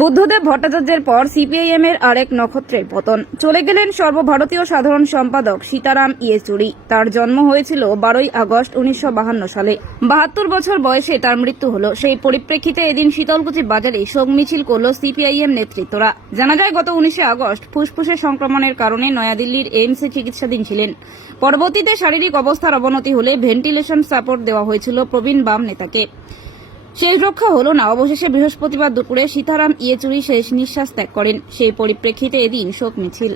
বুদ্ধদেব ভট্টাচার্যের পর সিপিআইএম এর আরেক নক্ষত্রের পতন। চলে গেলেন সর্বভারতীয় সাধারণ সম্পাদক সীতারাম ইয়েচুরি তার জন্ম হয়েছিল বারোই আগস্ট উনিশশো সালে। বাহাত্তর বছর বয়সে তার মৃত্যু হল। সেই পরিপ্রেক্ষিতে এদিন শীতলকুচি বাজারে শোক মিছিল করল সিপিআইএম নেতৃত্বরা। জানা যায়, গত উনিশে আগস্ট ফুসফুসে সংক্রমণের কারণে নয়াদিল্লির এইমসে চিকিৎসাধীন ছিলেন। পরবর্তীতে শারীরিক অবস্থার অবনতি হলে ভেন্টিলেশন সাপোর্ট দেওয়া হয়েছিল প্রবীণ বাম নেতাকে। সেই রক্ষা হলো না। অবশেষে বৃহস্পতিবার দুপুরে সীতারাম ইয়েচুরি শেষ নিঃশ্বাস ত্যাগ করেন। সেই পরিপ্রেক্ষিতে এদিন শোক মিছিল।